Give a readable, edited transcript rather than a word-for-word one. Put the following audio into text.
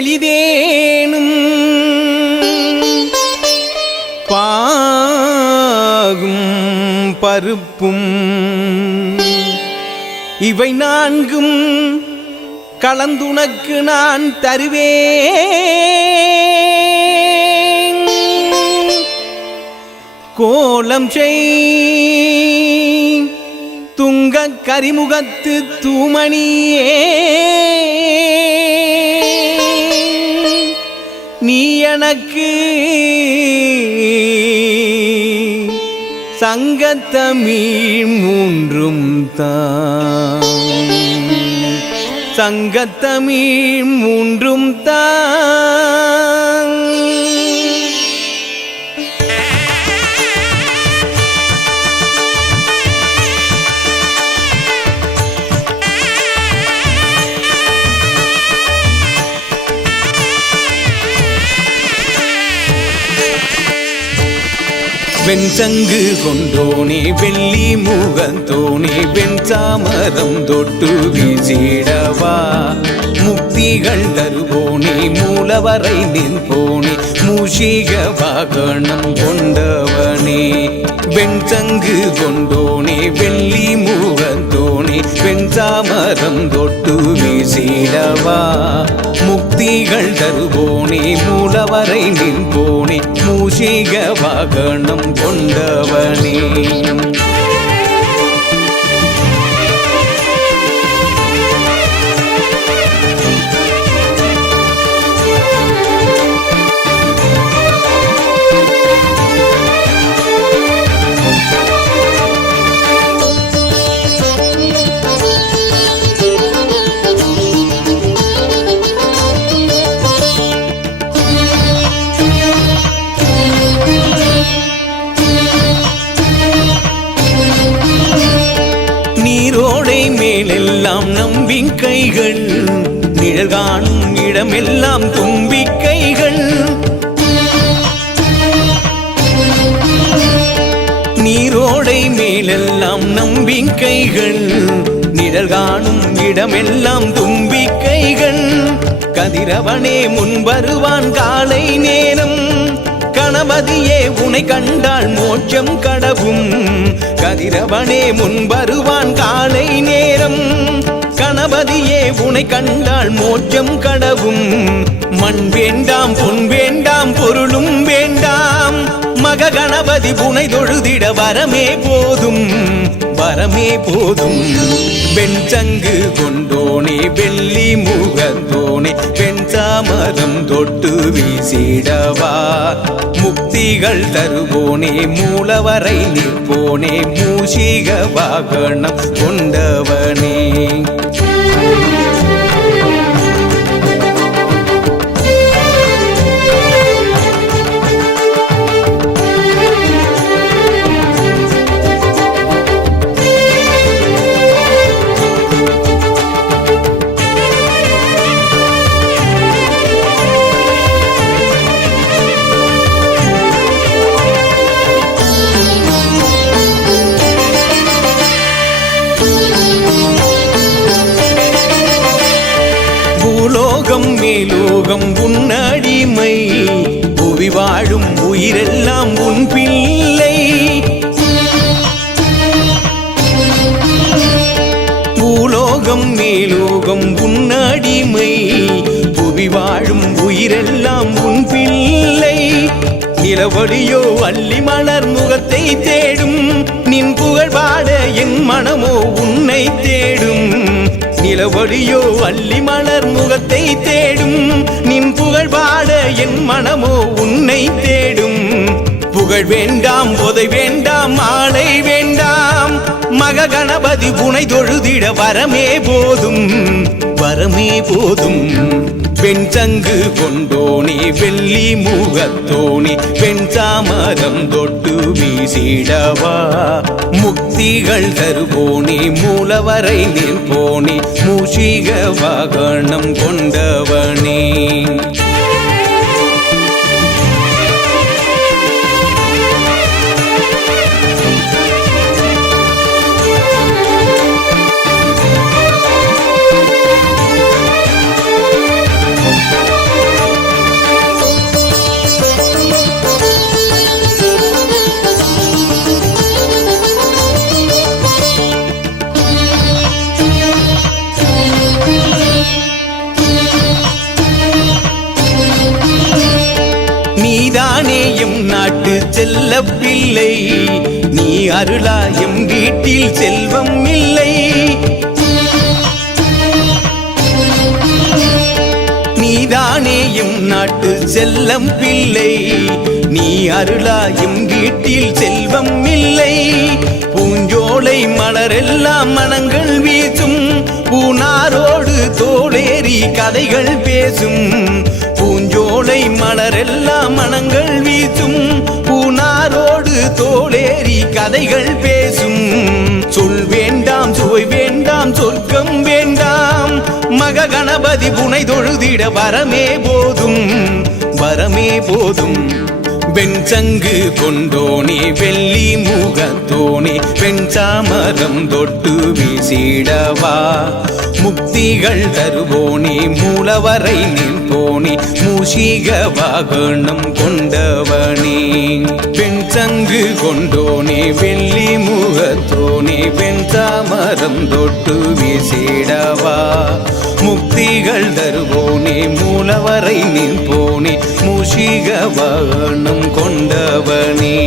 எளிதேனும் பாகும் பருப்பும் இவை நான்கும் கலந்துனக்கு நான் தருவேன். கோலம் செய் துங்க கரிமுகத்து தூமணியே, நீ எனக்கு சங்கத்தமிழ் மூன்றும் தான், சங்கத்தமிழ் மூன்றும் தான். வெண்சங்கு கொண்டோனே வெள்ளி முகத்தோனே வெண்சாமரம் தொட்டு வீசிடவா, முக்திகள் தருவோனே மூலவரை நிற்போனே மூஷிக வாகனம் கொண்டவனே. வெண்சங்கு கொண்டோனே வெள்ளி முகத்தோனே வெண்சாமரம் தொட்டு வீசிடவா, முக்திகள் தருவோனே மூலவரை நிற்போனே மூஷிக வாகனம் கொண்டவனே. மேலெல்லாம் நம்பிக்கைகள், நிழல் காணும் இடமெல்லாம் தும்பிக்கைகள். நீரோடை மேலெல்லாம் நம்பிக்கைகள், நிழல் காணும் இடமெல்லாம் தும்பிக்கைகள். கதிரவனே முன் வருவான் காலை நேரம், கணபதியே உனை கண்டால் மோட்சம் கடவும். கதிரவனே முன் வருவான் காலை நேரம், கணபதியே உனை கண்டால் மோட்சம் கடவும். மண் வேண்டாம் பொன் வேண்டாம் பொருளும் வேண்டாம், மக கணபதி புனை தொழுதிட வரமே போதும், வரமே போதும். வெண்சங்கு கொண்டோனே வெள்ளி முகத்தோனே வெண்சாமரம் தொட்டு வீசிடவா, முக்திகள் தருவோனே மூலவரை நிற்போனே மூஷிக வாகனம் கொண்டவனே. பூலோகம் மேலோகம் உன்னடிமை, புவி வாழும் உயிரெல்லாம் உன் பிள்ளை. பூலோகம் மேலோகம் உன்னடிமை, புவி வாழும் உயிரெல்லாம் உன் பிள்ளை. நிலவொளியோ அள்ளி மலர் முகத்தை தேடும், நின் புகழ் பாட என் மனமோ உன்னை தேடும். நிலவொளியோ அள்ளி மலர் முகத்தை தேடும், நின் புகழ் பாட என் மனமோ உன்னை தேடும். புகழ் வேண்டாம் போதை வேண்டாம் ஆளை வேண்டாம், மக கணபதி புனை தொழுதிட வரமே போதும், வரமே போதும். வெண்சங்கு கொண்டோனே வெள்ளி முகத்தோனே வெண்சாமரம் தொட்டு வீசிடவா, முக்திகள் தருவோனே மூலவரை நிற்போனே மூஷிக வாகனம் கொண்டவனே. நீதானே எம் நாட்டு செல்ல பிள்ளை, நீ அருளாயம் வீட்டில் செல்வம் இல்லை. நீதானே எம் நாட்டு செல்லம் பிள்ளை, நீ அருளாயும் வீட்டில் செல்வம் இல்லை. பூஞ்சோலை மலரெல்லாம் மனங்கள் வீசும், பூனாரோடு தோளேறி கதைகள் பேசும். பூஞ்சோலை மலரெல்லாம் மனங்கள் வீசும், பூனாரோடு தோளேறி கதைகள் பேசும். சொல் வேண்டாம் சுவை வேண்டாம் சொர்க்கம் வேண்டாம், மக கணபதி புனை தொழுதிட வரமே போதும், வரமே போதும். வெண்சங்கு கொண்டோனே வெள்ளி முகத்தோனே, வெண்சாமரம் தொட்டு வீசிடவா. முக்திகள் தருவோனே மூலவரை நிற்போனே, மூஷிக வாகனம் கொண்டவனே. வெண்சங்கு கொண்டோனே வெள்ளி முகத்தோனே, வெண்சாமரம் தொட்டு வீசிடவா. முக்திகள் தருவோனே மூலவரை நிற்போனே, மூஷிக வாகனம் கொண்டவனே.